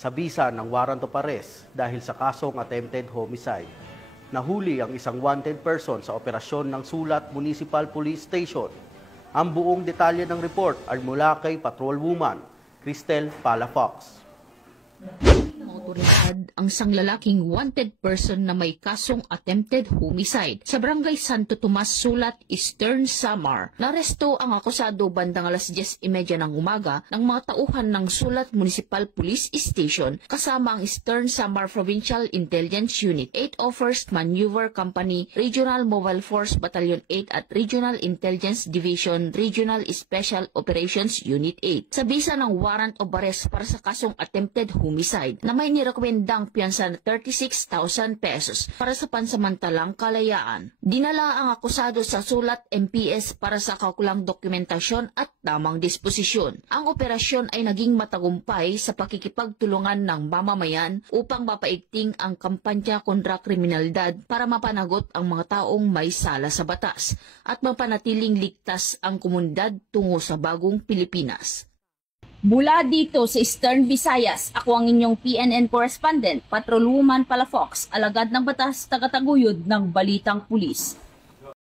sa bisa ng warrant of arrest dahil sa kasong attempted homicide. Nahuli ang isang wanted person sa operasyon ng Sulat Municipal Police Station. Ang buong detalye ng report ay mula kay Patrolwoman Cristel Palafox. Otoridad ang isang lalaking wanted person na may kasong attempted homicide sa Barangay Santo Tomas, Sulat, Eastern Samar. Naresto ang akusado bandang alas 10:30 ng umaga ng mga tauhan ng Sulat Municipal Police Station kasama ang Eastern Samar Provincial Intelligence Unit, 801st Maneuver Company, Regional Mobile Force Battalion 8 at Regional Intelligence Division, Regional Special Operations Unit 8 sa bisa ng warrant of arrest para sa kasong attempted homicide na may nirekomendang piyansa na 36,000 pesos para sa pansamantalang kalayaan. Dinala ang akusado sa Sulat MPS para sa kaukulang dokumentasyon at tamang disposisyon. Ang operasyon ay naging matagumpay sa pakikipagtulungan ng mamamayan upang mapaigting ang kampanya kontra kriminalidad para mapanagot ang mga taong may sala sa batas at mapanatiling ligtas ang komunidad tungo sa bagong Pilipinas. Mula dito sa Eastern Visayas, ako ang inyong PNN correspondent, Patrolwoman Palafox, alagad ng batas, tagataguyod ng Balitang Pulis.